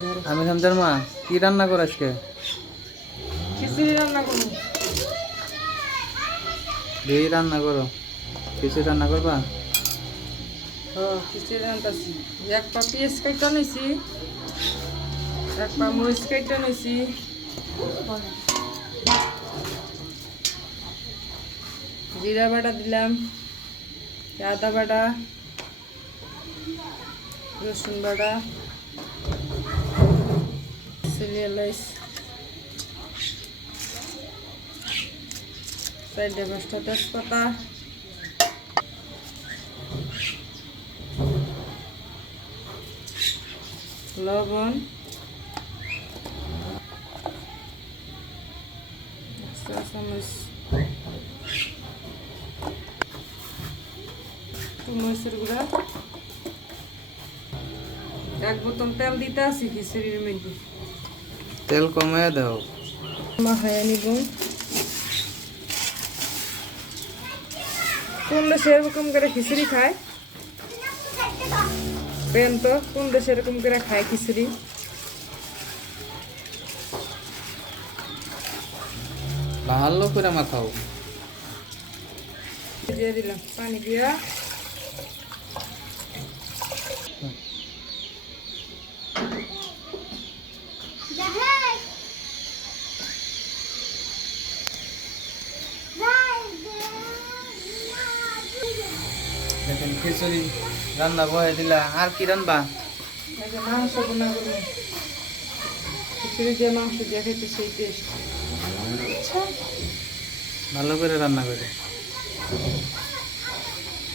আমি হামজার মা কি রান্না করো আজকে? খিচুড়ি রান্না করবো। এই রান্না করো, কিছু রান্না করবা? খিচুড়ি রান্নাছি। এক পা পেঁয়াজ কাইটা নিছি, এক পা মরিচ কাইটা নিছি, জিরা বাটা দিলাম, আদা বাটা, রসুন বাটা, সিরিয়ালাইস, চারটে পাঁচটা তেজপাতা, লবণ, চা চামচ মরিচের গুঁড়া, এক বোতল তেল দিতে আসি খিচুড়ির মধ্যে। তেল কমায় দাও। মাখায় নিব। কোন দেশে এরকম করে খিচুড়ি খায়? পেন তো কোন দেশে এরকম করে খায় খিচুড়ি? ভালো করে মাখাও। দিয়ে দিলাম পানি দিয়া। দেখেন খিচুড়ি রান্না বয়ে দিলা, আর কি রান্না? এই যে মাংস বোনা করবো। খিচুড়ি দিয়ে মাংস দিয়ে খেতে সেই টেস্ট। ভালো করে রান্না করে।